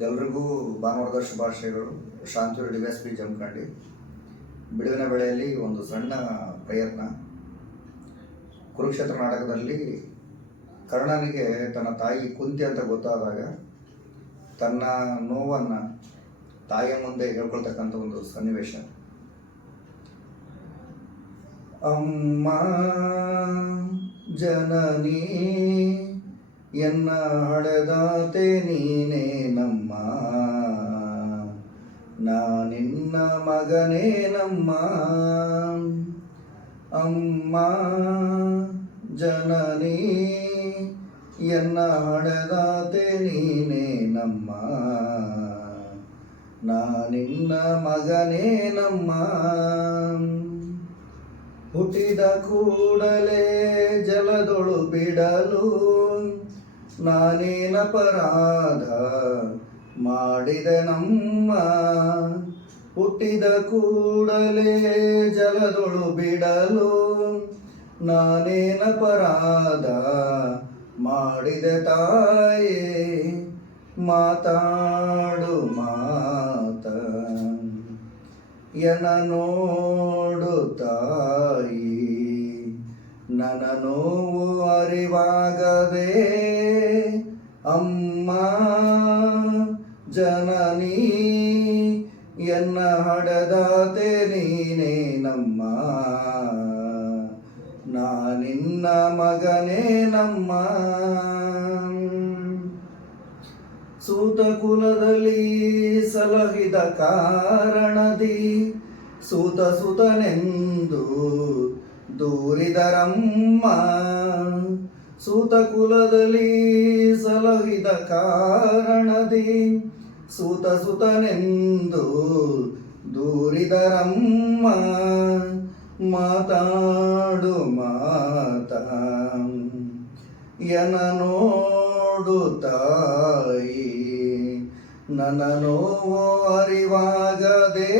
ನವವರ್ಷದ ಶುಭಾಶಯಗಳು. Shantur D S P Jamkhandi. ಬಿಡುವಿನ ವೇಳೆಯಲ್ಲಿ ಒಂದು ಸಣ್ಣ ಪ್ರಯತ್ನ. ಕುರುಕ್ಷೇತ್ರ ನಾಟಕದಲ್ಲಿ ಕರ್ಣನಿಗೆ ತನ್ನ ತಾಯಿ ಕುಂತಿ ಅಂತ ಗೊತ್ತಾದಾಗ ತನ್ನ ನೋವನ್ನು ತಾಯಿಯ ಮುಂದೆ ಹೇಳ್ಕೊಳ್ತಕ್ಕಂಥ ಒಂದು ಸನ್ನಿವೇಶ. ಅಮ್ಮ, ಜನನಿ ಎನ್ನ ಹಡೆದಾತೆ ನೀನೇ ನಮ್ಮ. ನಾ ನಿನ್ನ ಮಗನೇ ನಮ್ಮ. ಅಮ್ಮ, ಜನನಿ, ಎನ್ನ ಹಡೆದಾತೆ ನೀನೇ ನಮ್ಮ. ನಾ ನಿನ್ನ ಮಗನೇ ನಮ್ಮ. ಹುಟ್ಟಿದ ಕೂಡಲೇ ಜಲದೊಳು ಬಿಡಲು ನಾನೇನಪರಾಧ ಮಾಡಿದ ನಮ್ಮ ಹುಟ್ಟಿದ ಕೂಡಲೇ ಜಲದೊಳು ಬಿಡಲು ನಾನೇನ ಪರಾಧ ಮಾಡಿದ ತಾಯೇ, ಮಾತಾಡು ಮಾತ. ಎನ ನೋಡು ತಾಯಿ, ನನ್ನ ನೋವು ಅರಿವಾಗದೆ ಅಮ್ಮ ಜನನಿ, ಎನ್ನ ಹಡದಾತೆ ನೀನೇ ನಮ್ಮ. ನಾ ನಿನ್ನ ಮಗನೇ ನಮ್ಮ. ಸೂತ ಕುಲದಲ್ಲಿ ಸಲಹಿದ ಕಾರಣದಿ, ಸೂತ ಸುತನೆಂದು ದೂರಿದರಮ್ಮ. ಸೂತ ಕುಲದಲ್ಲಿ ಸಲಹಿದ ಕಾರಣದಿ ಸೂತ ಸುತನೆಂದು ದೂರಿದರಮ್ಮ ಮಾತಾಡು ಮಾತ. ಯನ ನೋಡು ತಾಯಿ, ನನ್ನ ನೋವು ಅರಿವಾಗದೆ,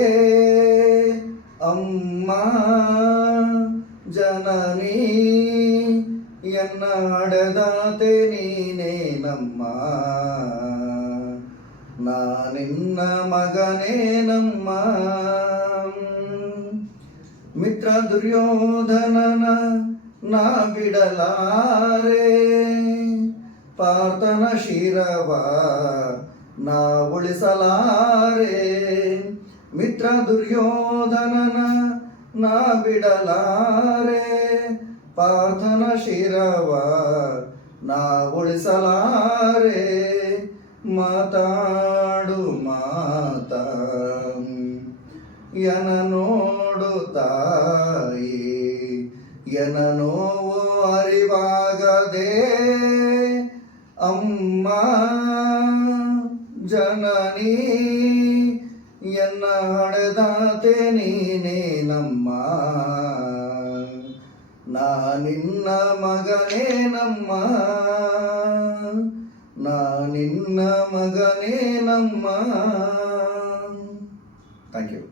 ಅಮ್ಮ ಜನನಿ ಎನ್ನ ಹಡೆದಾತೆ ನೀನೇ ನಮ್ಮ. ನಾನಿನ್ನ ಮಗನೇ ನಮ್ಮ. ಮಿತ್ರ ದುರ್ಯೋಧನನ ನಾ ಬಿಡಲಾರೆ. ಪಾರ್ಥನ ಶಿರವ ನಾ ಉಳಿಸಲಾರೆ. ಮಿತ್ರ ದುರ್ಯೋಧನನ ನಾ ಬಿಡಲಾರೆ. ಪಾರ್ಥನ ಶಿರವ ನಾ ಉಳಿಸಲಾರೆ, ಮಾತಾಡು ಮಾತ. ಎನ ನೋಡು ತಾಯಿ, ಎನ ನೋವು ಅರಿವಾಗದೆ, ಅಮ್ಮ ಜನನಿ, ಎನ್ನ ಹಡೆದಾತೆ ನೀನೇ ನಮ್ಮ ನಾ ನಿನ್ನ ಮಗನೇನಮ್ಮ ನಾ ನಿನ್ನ ಮಗನೇನಮ್ಮ ಥ್ಯಾಂಕ್ ಯು